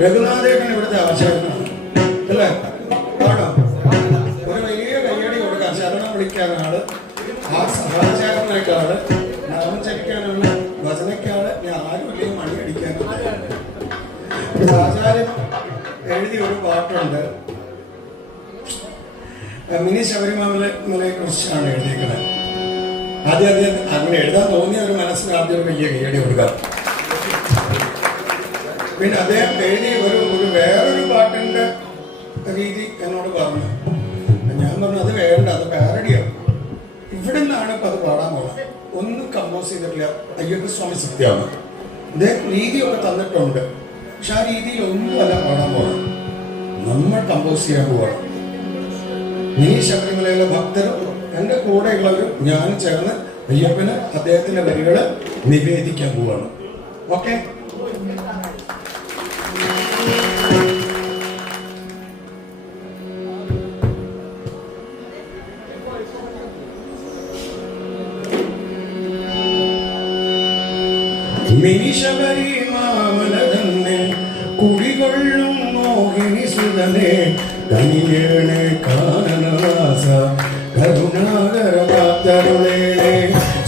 രഘുനാഥേട്ടൻ ഇവിടുത്തെ ആചാരനാണ് അല്ലേ? ആണോ? ഒരു വലിയ കയ്യടി കൊടുക്കാം. ശരണം വിളിക്കാനാണ്, ആ സഹാചാരനേക്കാള്, നാമചരിക്കാനാണ്, ഭജനയ്ക്കാണ്, ഞാൻ ആരും ഇല്ലെങ്കിൽ മണി അടിക്കാനാണ്. ആചാര്യൻ എഴുതിയ ഒരു പാട്ടുണ്ട്, മിനി ശബരിമലയെ കുറിച്ചാണ് എഴുതിയിരിക്കുന്നത്. ആദ്യം അങ്ങനെ എഴുതാൻ തോന്നിയ ഒരു മനസ്സിന് ആദ്യം ഒരു വലിയ കയ്യടി കൊടുക്കാം. പിന്നെ അദ്ദേഹം എഴുതിയ ഒരു വേറൊരു പാട്ടിന്റെ രീതി എന്നോട് പറഞ്ഞു. ഞാൻ പറഞ്ഞു അത് വേണ്ട, അത് പാരഡിയാണ്. ഇവിടെ നിന്നാണ് ഇപ്പം അത് പാടാൻ പോകുന്നത്. ഒന്നും കമ്പോസ് ചെയ്തിട്ടില്ല. അയ്യപ്പസ്വാമി സത്യാണ്. അദ്ദേഹം രീതിയൊക്കെ തന്നിട്ടുണ്ട്, പക്ഷെ ആ രീതിയിൽ ഒന്നുമല്ല പാടാൻ പോകണം. നമ്മൾ കമ്പോസ് ചെയ്യാൻ പോവാണ്. മിനി ശബരിമലയിലെ ഭക്തരും എൻ്റെ കൂടെയുള്ളവരും ഞാനും ചേർന്ന് അയ്യപ്പന് അദ്ദേഹത്തിന്റെ വരികള് നിവേദിക്കാൻ പോവാണ്. ഓക്കെ? മിനി ശബരിമല തന്നെ കുടികൊള്ളും മോഹിനി സുതനെ കനിയേണേ കാനനവാസ കരുണാകര കാത്തരുളേണേ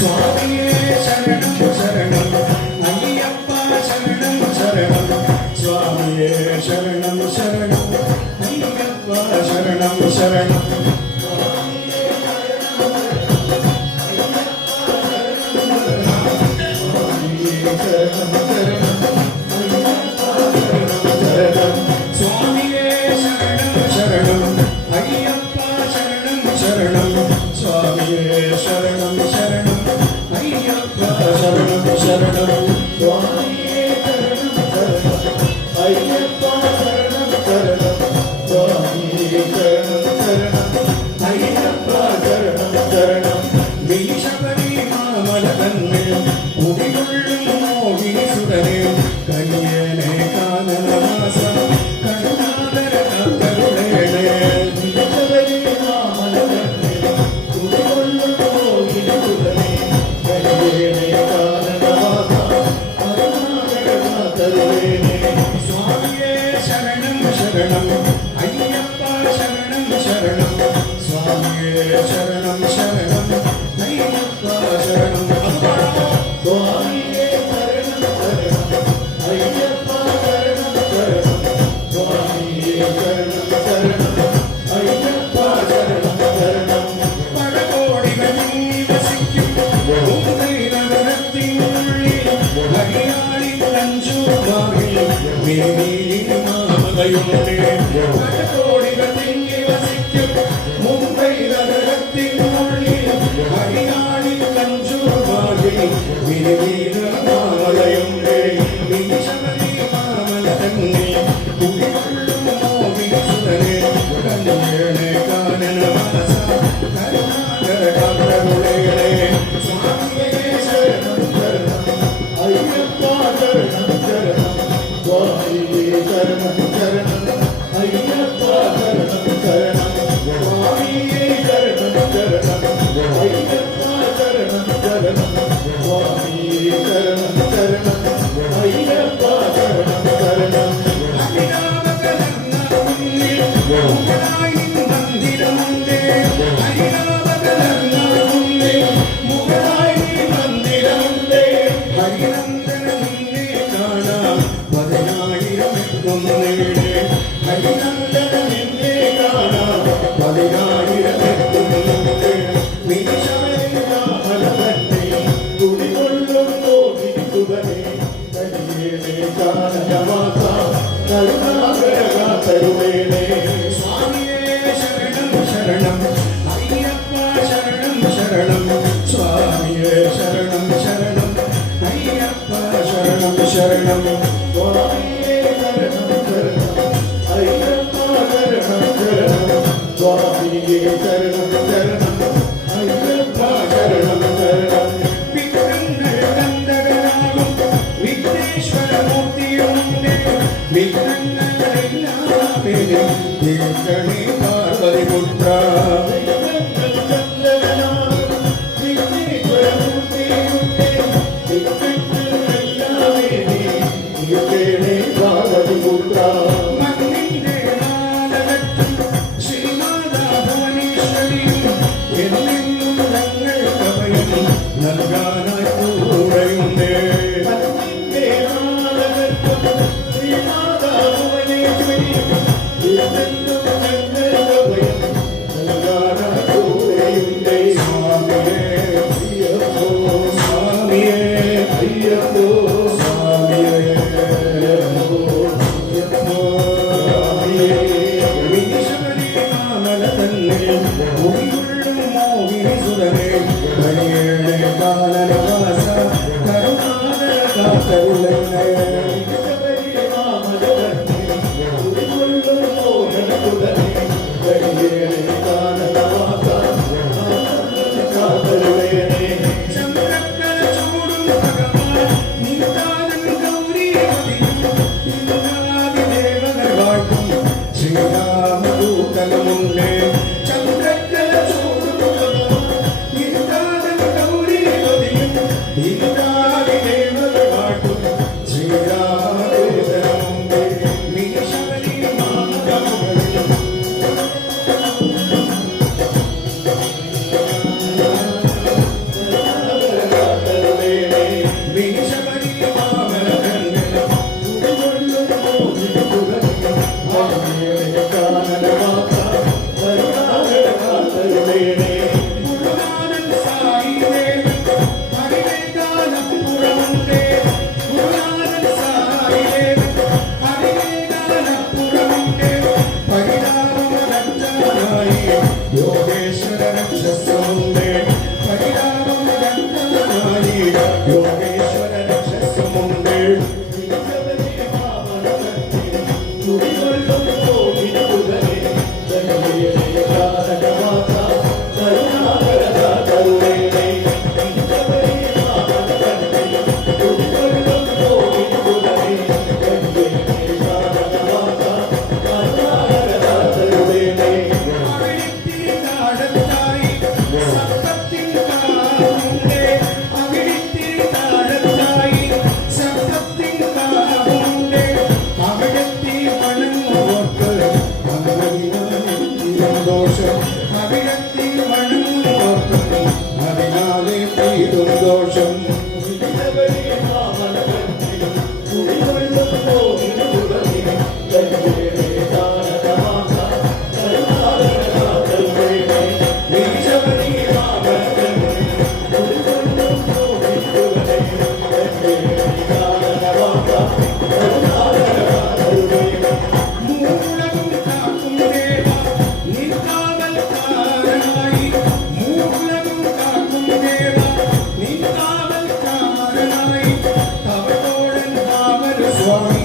സ്വാമിയേ ശരണം ശരണം അയ്യപ്പ ശരണം ശരണം സ്വാമിയേ ശരണം ശരണം അയ്യപ്പ ശരണം ശരണം Bhagavad മണ്ണിന്റെ നാലകത്തും ശ്രീമാതാ ഭുവനേശ്വരിയും എന്നെന്നും ഞങ്ങൾക്ക് അഭയം നൽകാനായി കൂടെയുണ്ട്. മണ്ണിന്റെ നാലകത്തും ശ്രീമാതാ ഭുവനേശ്വരിയും എന്നെന്നും ഞങ്ങൾക്ക് അഭയം നൽകാനായി കൂടെയുണ്ട്. സ്വാമിയേ അയ്യപ്പോ, സ്വാമിയേ അയ്യപ്പോ, സ്വാമിയേ വിശ്വമല തന്നെ ഉള്ളും മോഹിനി സുരനെ ഹരിയേണേ കാനനവാസ കരുണാകര കാത്തരുളനെ ശ്രീരാമദൂതനമുണ്ട് ചന്ദ്രക്കല ചൂടും ഇന്ദാനൻ ഗൗരി പതിയും ഇന്ദാവിദേവകാട്ടും ശ്രീരാമദൂതനമുണ്ട് മീശബലി മാമകമുകളിലും മീശബലി മാമകങ്ങളിലും ഗുരുനാഥൻ സായിദേവൻ ഹരിവേദാനപ്പുറമുണ്ട്. ഗുരുനാഥൻ സായിദേവൻ ഹരിവേദാനപ്പുറമുണ്ട്. പരിണാമരക്ഷനായി യോഗേശ്വര രക്ഷസമുണ്ട്. പരിണാമരക്ഷനായി യോഗേശ്വര രക്ഷസമുണ്ട്. ദോഷം സ്വാമി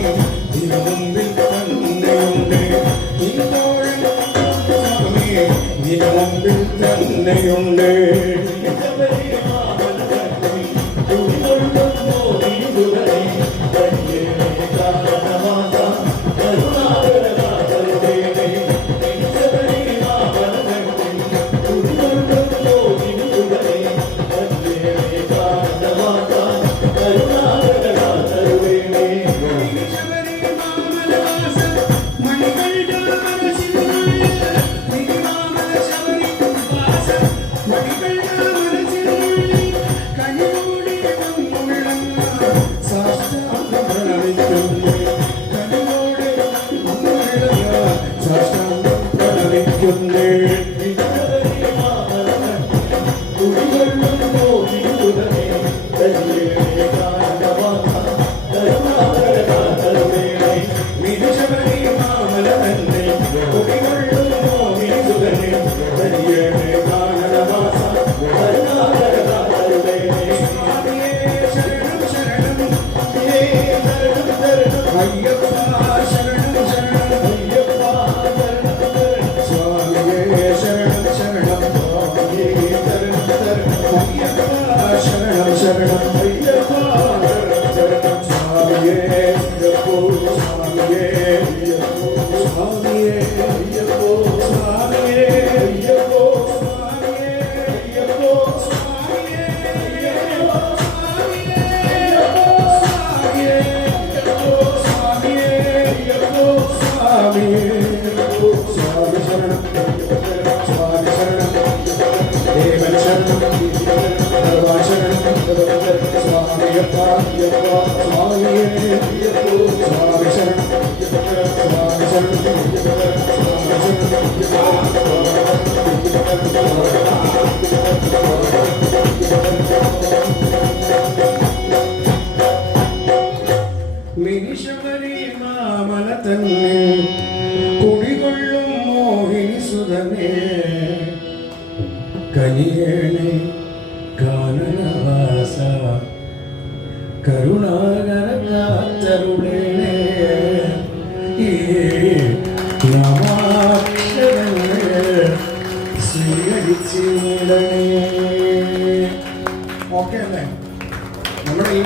മുമ്പിൽ തന്നെയുണ്ട്. സ്വാമി മുമ്പിൽ തന്നെയുണ്ട്. സ്വാമിയേ സ്വാമി ശരണം സ്വാമി ശരണം ദേവൻ ശരണം ഭഗവാൻ ശരണം സ്വാമിയപ്പ സ്വാമിയേ സ്വാമി ശരണം സ്വാമി ശരണം മിനിശബരി മാമല തന്നെ കുടികൊള്ളും മോഹിനി സുധനേ കനിയേണേ കാനനവാസ കരുണാകര കാത്തരുളേണേ ഈ നമാക്ഷരങ്ങളെ സ്വീകരിച്ചിടണേ. ഓക്കെ അല്ലേ? നമ്മുടെ ഈ